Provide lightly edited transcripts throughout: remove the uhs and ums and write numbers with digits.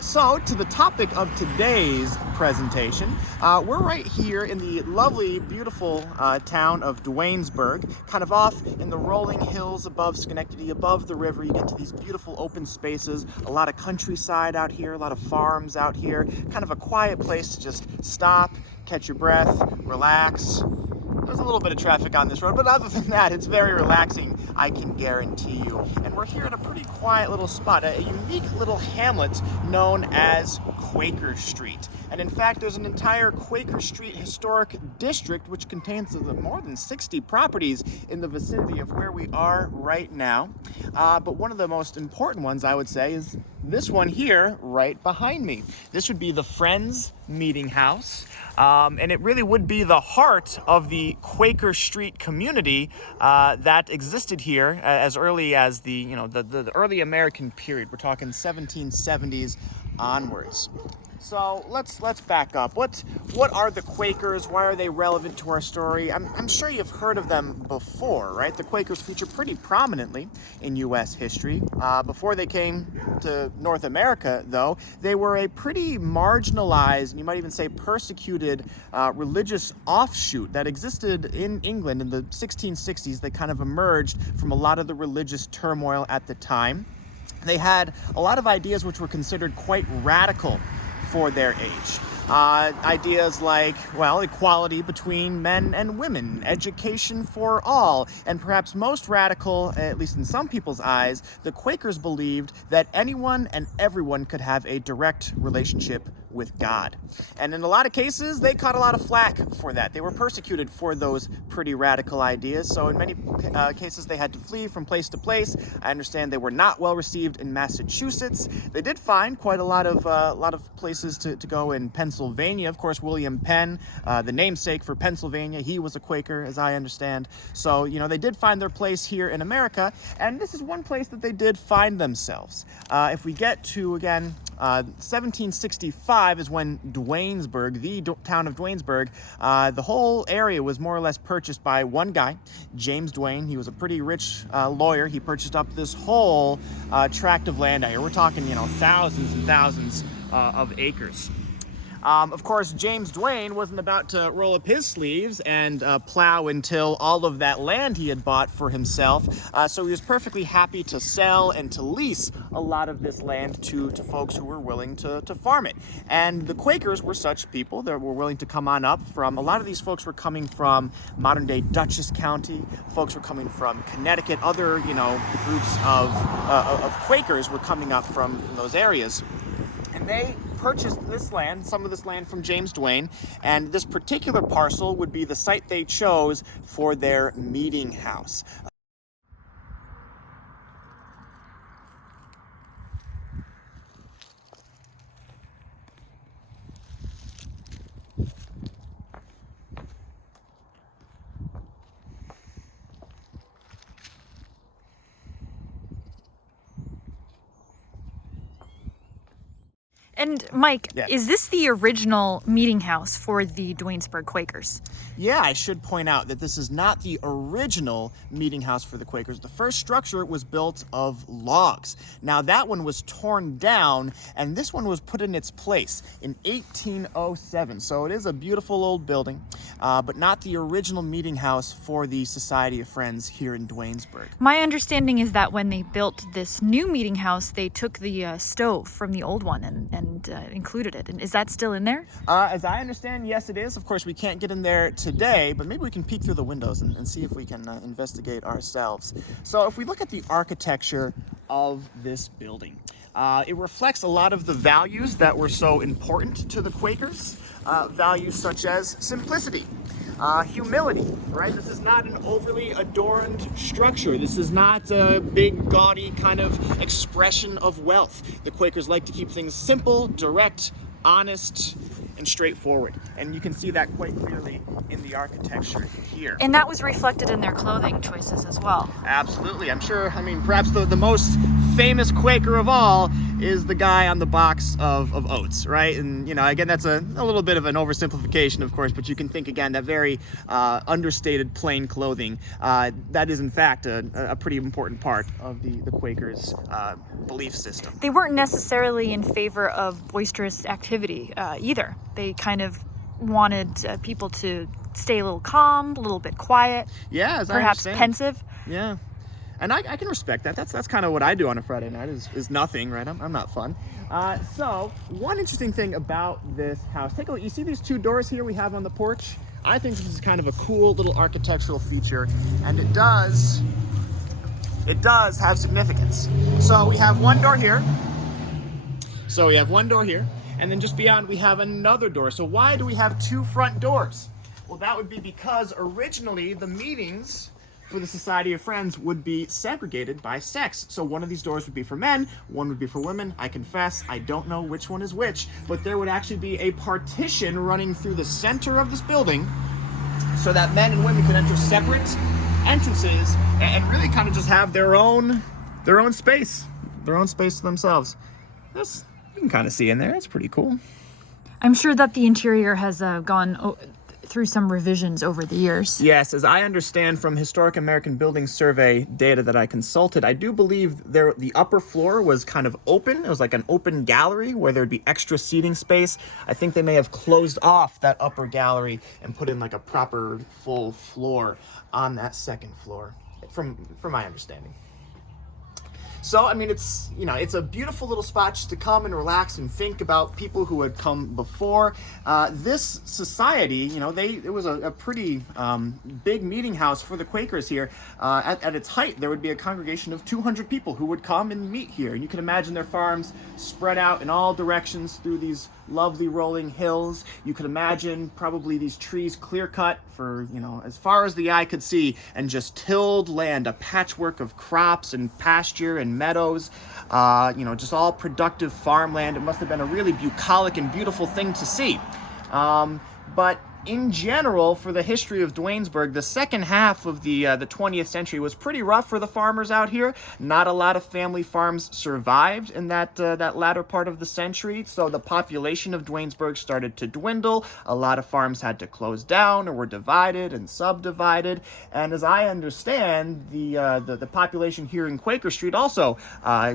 So, to the topic of today's presentation, we're right here in the lovely, beautiful town of Duanesburg, kind of off in the rolling hills above Schenectady, above the river. You get to these beautiful open spaces, a lot of countryside out here, a lot of farms out here, kind of a quiet place to just stop, catch your breath, relax. There's a little bit of traffic on this road, but other than that, it's very relaxing, I can guarantee you. And we're here at a pretty quiet little spot, a unique little hamlet known as Quaker Street. And in fact, there's an entire Quaker Street historic district which contains more than 60 properties in the vicinity of where we are right now. But one of the most important ones, I would say, is this one here right behind me. This would be the Friends Meeting House, and it really would be the heart of the Quaker Street community that existed here as early as the early American period. We're talking 1770s onwards. So let's back up. What are the Quakers? Why are they relevant to our story? I'm sure you've heard of them before, right? The Quakers feature pretty prominently in U.S. history. Before they came to North America, though, they were a pretty marginalized, and you might even say persecuted, religious offshoot that existed in England in the 1660s. They kind of emerged from a lot of the religious turmoil at the time. They had a lot of ideas which were considered quite radical for their age. Ideas like, well, equality between men and women, education for all, and perhaps most radical, at least in some people's eyes, the Quakers believed that anyone and everyone could have a direct relationship with God. And in a lot of cases, they caught a lot of flack for that. They were persecuted for those pretty radical ideas, so in many cases they had to flee from place to place. I understand they were not well received in Massachusetts. They did find quite a lot of places to go in Pennsylvania. Of course, William Penn, the namesake for Pennsylvania, he was a Quaker, as I understand. So, they did find their place here in America, and this is one place that they did find themselves. If we get to, again, 1765 is when Duanesburg, the town of Duanesburg, the whole area was more or less purchased by one guy, James Duane. He was a pretty rich lawyer. He purchased up this whole tract of land out here. We're talking, thousands and thousands of acres. Of course, James Duane wasn't about to roll up his sleeves and plow until all of that land he had bought for himself. So he was perfectly happy to sell and to lease a lot of this land to folks who were willing to farm it. And the Quakers were such people that were willing to come on up from, a lot of these folks were coming from modern day Dutchess County. Folks were coming from Connecticut. Other, groups of Quakers were coming up from those areas. And they purchased this land, some of this land from James Duane, and this particular parcel would be the site they chose for their meeting house. And Mike, Yeah. Is this the original meeting house for the Duanesburg Quakers? Yeah, I should point out that this is not the original meeting house for the Quakers. The first structure was built of logs. Now that one was torn down, and this one was put in its place in 1807. So it is a beautiful old building, but not the original meeting house for the Society of Friends here in Duanesburg. My understanding is that when they built this new meeting house, they took the stove from the old one and included it. And is that still in there? As I understand, yes, it is. Of course, we can't get in there today, but maybe we can peek through the windows and see if we can investigate ourselves. So if we look at the architecture of this building, it reflects a lot of the values that were so important to the Quakers, values such as simplicity, humility, right? This is not an overly adorned structure. This is not a big, gaudy kind of expression of wealth. The Quakers like to keep things simple, direct, honest, and straightforward. And you can see that quite clearly in the architecture here. And that was reflected in their clothing choices as well. Absolutely. I'm sure, perhaps the most famous Quaker of all is the guy on the box of oats, right? And, you know, again, that's a little bit of an oversimplification, of course, but you can think, again, that very understated plain clothing, that is, in fact, a pretty important part of the Quakers' belief system. They weren't necessarily in favor of boisterous activity either. They kind of wanted people to stay a little calm, a little bit quiet, yeah, as perhaps I understand. pensive. Yeah. And I can respect that. That's kind of what I do on a Friday night is nothing, right? I'm not fun. So one interesting thing about this house, take a look. You see these two doors here we have on the porch? I think this is kind of a cool little architectural feature, and it does have significance. So we have one door here. And then just beyond we have another door. So why do we have two front doors? Well, that would be because originally the meetings for the Society of Friends would be segregated by sex. So one of these doors would be for men, one would be for women. I confess, I don't know which one is which, but there would actually be a partition running through the center of this building so that men and women could enter separate entrances and really kind of just have their own space to themselves. This, you can kind of see in there. It's pretty cool. I'm sure that the interior has gone through some revisions over the years. Yes, as I understand from Historic American Building Survey data that I consulted, I do believe the upper floor was kind of open. It was like an open gallery where there would be extra seating space. I think they may have closed off that upper gallery and put in like a proper full floor on that second floor, from my understanding. So, I mean, it's a beautiful little spot just to come and relax and think about people who had come before. This society, it was a pretty big meeting house for the Quakers here. At its height, there would be a congregation of 200 people who would come and meet here. And you can imagine their farms spread out in all directions through these lovely rolling hills. You could imagine probably these trees clear cut for, as far as the eye could see, and just tilled land, a patchwork of crops and pasture and meadows, just all productive farmland. It must have been a really bucolic and beautiful thing to see. But in general, for the history of Duanesburg, the second half of the 20th century was pretty rough for the farmers out here. Not a lot of family farms survived in that latter part of the century, so the population of Duanesburg started to dwindle. A lot of farms had to close down or were divided and subdivided. And as I understand, the population here in Quaker Street also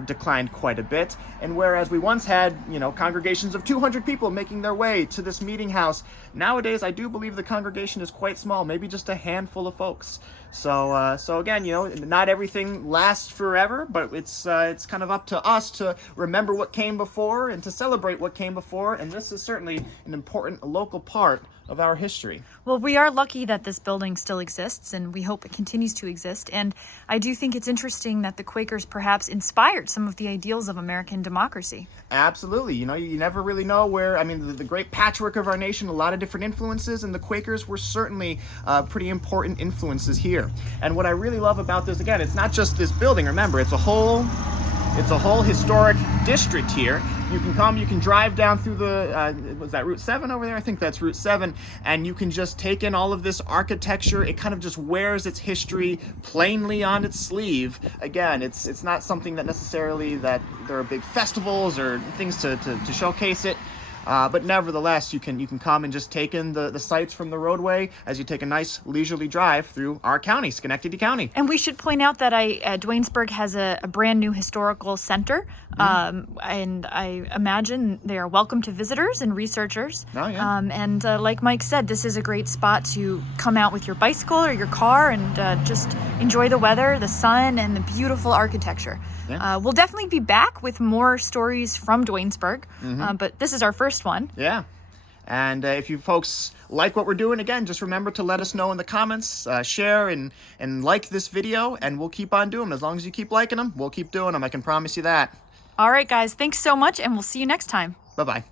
declined quite a bit. And whereas we once had, congregations of 200 people making their way to this meeting house, nowadays I do believe the congregation is quite small, maybe just a handful of folks. So again, not everything lasts forever, but it's kind of up to us to remember what came before and to celebrate what came before, and this is certainly an important local part of our history. Well, we are lucky that this building still exists, and we hope it continues to exist. And I do think it's interesting that the Quakers perhaps inspired some of the ideals of American democracy. Absolutely. You never really know where, the great patchwork of our nation, a lot of different influences, and the Quakers were certainly pretty important influences here. And what I really love about this, again, it's not just this building. Remember, it's a whole historic district here. You can drive down through was that Route 7 over there? I think that's Route 7. And you can just take in all of this architecture. It kind of just wears its history plainly on its sleeve. Again, it's not something that necessarily that there are big festivals or things to showcase it. But nevertheless, you can come and just take in the sights from the roadway as you take a nice leisurely drive through our county, Schenectady County. And we should point out that Duanesburg has a brand new historical center, and I imagine they are welcome to visitors and researchers. Oh, yeah. And like Mike said, this is a great spot to come out with your bicycle or your car and just enjoy the weather, the sun, and the beautiful architecture. Yeah. We'll definitely be back with more stories from Duanesburg, but this is our first one. Yeah. And if you folks like what we're doing, again, just remember to let us know in the comments, share and like this video, and we'll keep on doing them. As long as you keep liking them, we'll keep doing them. I can promise you that. All right, guys. Thanks so much, and we'll see you next time. Bye-bye.